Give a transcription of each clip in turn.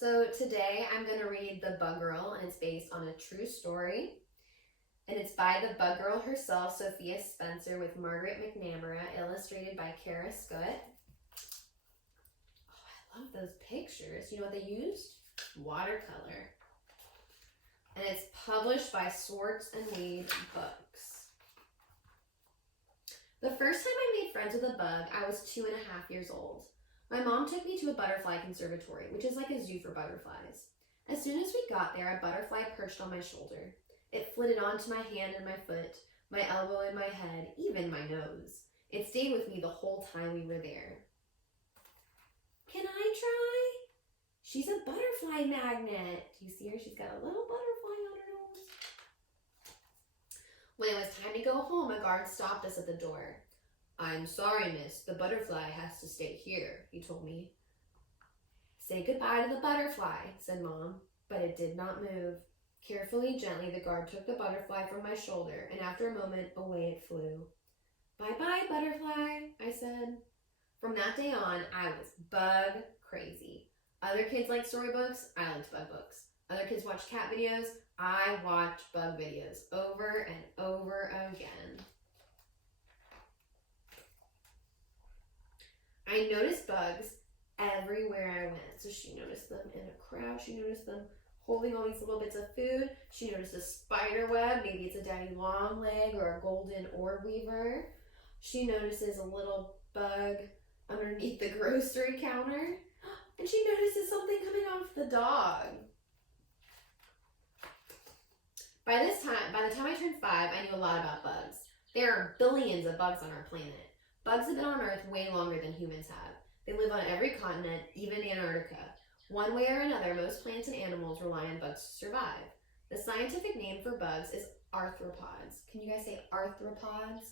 So today I'm going to read The Bug Girl, and it's based on a true story. And it's by the Bug Girl herself, Sophia Spencer, with Margaret McNamara, illustrated by Scoet. Oh, I love those pictures. You know what they used? Watercolor. And it's published by Schwartz and Wade Books. The first time I made friends with a bug, I was 2.5 years old. My mom took me to a butterfly conservatory, which is like a zoo for butterflies. As soon as we got there, a butterfly perched on my shoulder. It flitted onto my hand and my foot, my elbow and my head, even my nose. It stayed with me the whole time we were there. Can I try? She's a butterfly magnet. Do you see her? She's got a little butterfly on her nose. When it was time to go home, a guard stopped us at the door. I'm sorry, miss. The butterfly has to stay here, he told me. Say goodbye to the butterfly, said Mom, but it did not move. Carefully, gently, the guard took the butterfly from my shoulder, and after a moment, away it flew. Bye-bye, butterfly, I said. From that day on, I was bug crazy. Other kids liked storybooks, I liked bug books. Other kids watched cat videos, I watched bug videos over and over again. I noticed bugs everywhere I went. So she noticed them in a crowd. She noticed them holding all these little bits of food. She noticed a spider web. Maybe it's a daddy long leg or a golden orb weaver. She notices a little bug underneath the grocery counter. And she notices something coming off the dog. By the time I turned 5, I knew a lot about bugs. There are billions of bugs on our planet. Bugs have been on Earth way longer than humans have. They live on every continent, even Antarctica. One way or another, most plants and animals rely on bugs to survive. The scientific name for bugs is arthropods. Can you guys say arthropods?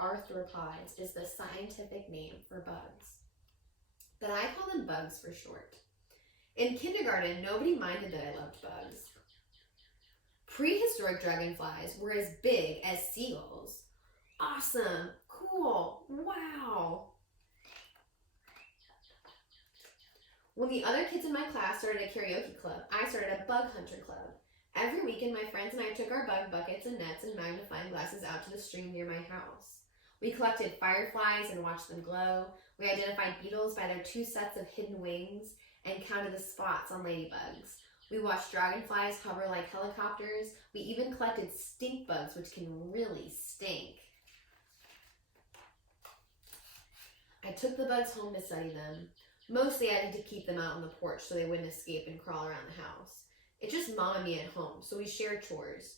Arthropods is the scientific name for bugs. But I call them bugs for short. In kindergarten, nobody minded that I loved bugs. Prehistoric dragonflies were as big as seagulls. Awesome! Cool! Wow! When the other kids in my class started a karaoke club, I started a bug hunter club. Every weekend, my friends and I took our bug buckets and nets and magnifying glasses out to the stream near my house. We collected fireflies and watched them glow. We identified beetles by their 2 sets of hidden wings and counted the spots on ladybugs. We watched dragonflies hover like helicopters. We even collected stink bugs, which can really stink. I took the bugs home to study them. Mostly I had to keep them out on the porch so they wouldn't escape and crawl around the house. It's just Mom and me at home, so we share chores.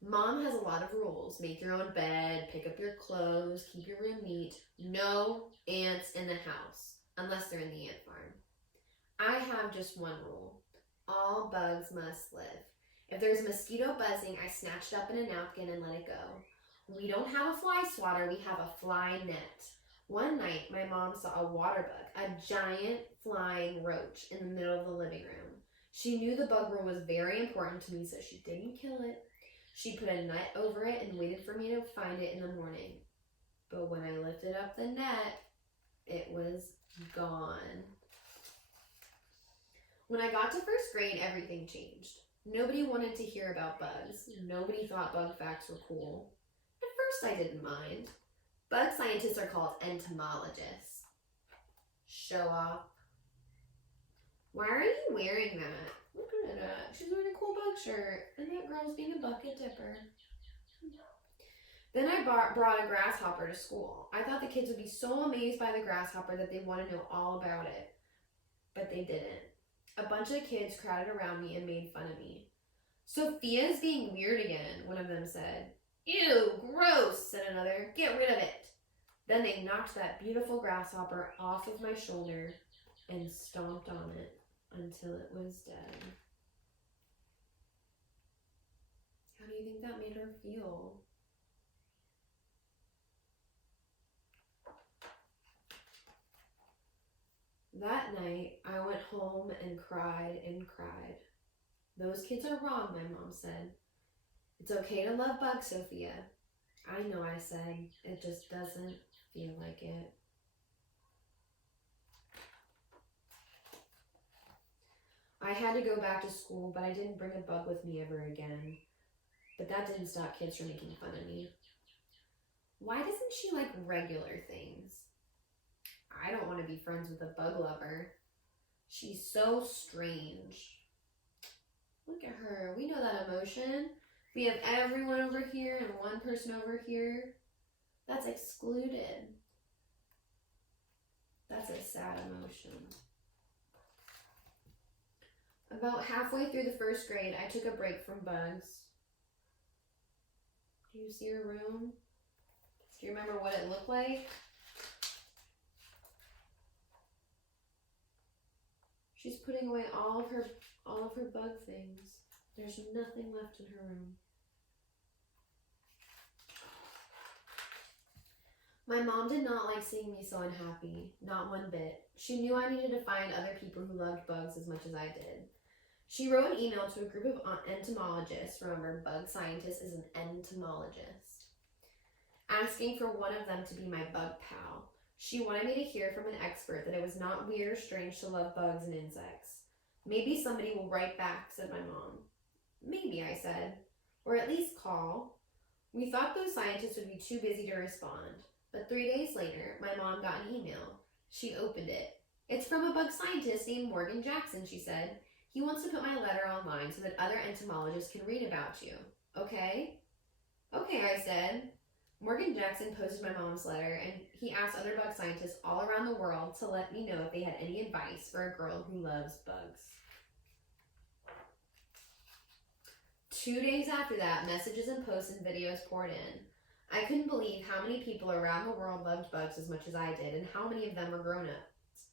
Mom has a lot of rules. Make your own bed, pick up your clothes, keep your room neat. No ants in the house, unless they're in the ant farm. I have just one rule. All bugs must live. If there's a mosquito buzzing, I snatch it up in a napkin and let it go. We don't have a fly swatter, we have a fly net. One night, my mom saw a water bug, a giant flying roach, in the middle of the living room. She knew the bug rule was very important to me, so she didn't kill it. She put a net over it and waited for me to find it in the morning. But when I lifted up the net, it was gone. When I got to first grade, everything changed. Nobody wanted to hear about bugs. Nobody thought bug facts were cool. At first, I didn't mind. Bug scientists are called entomologists. Show off. Why are you wearing that? Look at that. She's wearing a cool bug shirt. And that girl's being a bucket dipper. Then I brought a grasshopper to school. I thought the kids would be so amazed by the grasshopper that they'd want to know all about it. But they didn't. A bunch of kids crowded around me and made fun of me. Sophia's being weird again, one of them said. Ew, gross, said another. Get rid of it. Then they knocked that beautiful grasshopper off of my shoulder and stomped on it until it was dead. How do you think that made her feel? That night, I went home and cried and cried. Those kids are wrong, my mom said. It's okay to love bugs, Sophia. I know, I said. It just doesn't feel like it. I had to go back to school, but I didn't bring a bug with me ever again. But that didn't stop kids from making fun of me. Why doesn't she like regular things? I don't want to be friends with a bug lover. She's so strange. Look at her. We know that emotion. We have everyone over here and one person over here. That's excluded. That's a sad emotion. About halfway through the first grade, I took a break from bugs. Do you see her room? Do you remember what it looked like? She's putting away all of her bug things. There's nothing left in her room. My mom did not like seeing me so unhappy, not one bit. She knew I needed to find other people who loved bugs as much as I did. She wrote an email to a group of entomologists, remember, bug scientist is an entomologist, asking for one of them to be my bug pal. She wanted me to hear from an expert that it was not weird or strange to love bugs and insects. Maybe somebody will write back, said my mom. Maybe, I said, or at least call. We thought those scientists would be too busy to respond, but 3 days later, my mom got an email. She opened it. It's from a bug scientist named Morgan Jackson, she said. He wants to put my letter online so that other entomologists can read about you. Okay? Okay, I said. Morgan Jackson posted my mom's letter, and he asked other bug scientists all around the world to let me know if they had any advice for a girl who loves bugs. 2 days after that, messages and posts and videos poured in. I couldn't believe how many people around the world loved bugs as much as I did, and how many of them were grown-ups.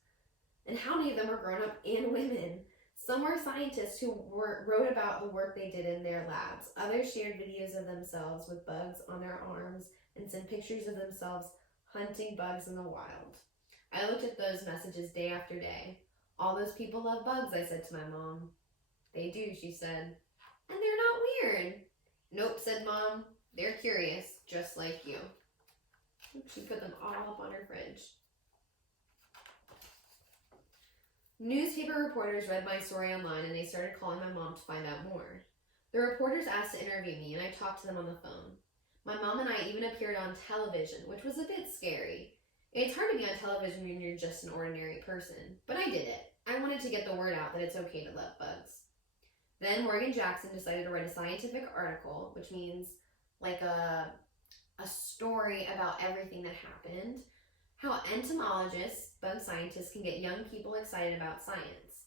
And how many of them were grown-up and women. Some were scientists who wrote about the work they did in their labs. Others shared videos of themselves with bugs on their arms and sent pictures of themselves hunting bugs in the wild. I looked at those messages day after day. All those people love bugs, I said to my mom. They do, she said. And they're not weird. Nope, said Mom. They're curious, just like you. She put them all up on her fridge. Newspaper reporters read my story online and they started calling my mom to find out more. The reporters asked to interview me and I talked to them on the phone. My mom and I even appeared on television, which was a bit scary. It's hard to be on television when you're just an ordinary person, but I did it. I wanted to get the word out that it's okay to love bugs. Then Morgan Jackson decided to write a scientific article, which means like a story about everything that happened. How entomologists, bug scientists, can get young people excited about science.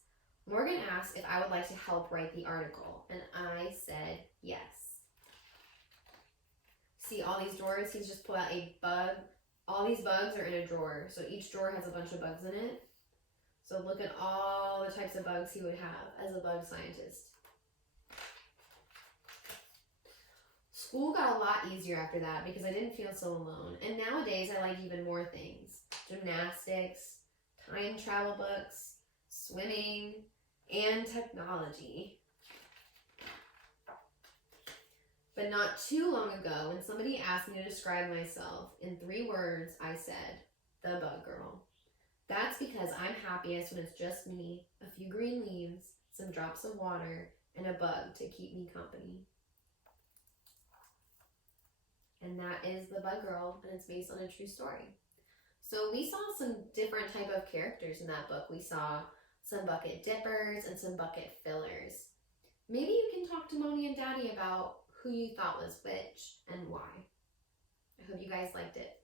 Morgan asked if I would like to help write the article, and I said yes. See all these drawers? He's just pulled out a bug. All these bugs are in a drawer, so each drawer has a bunch of bugs in it. So look at all the types of bugs he would have as a bug scientist. School got a lot easier after that because I didn't feel so alone. And nowadays I like even more things. Gymnastics, time travel books, swimming, and technology. But not too long ago, when somebody asked me to describe myself in 3 words, I said, the bug girl. That's because I'm happiest when it's just me, a few green leaves, some drops of water, and a bug to keep me company. And that is The Bug Girl, and it's based on a true story. So we saw some different type of characters in that book. We saw some bucket dippers and some bucket fillers. Maybe you can talk to Mommy and Daddy about who you thought was which and why. I hope you guys liked it.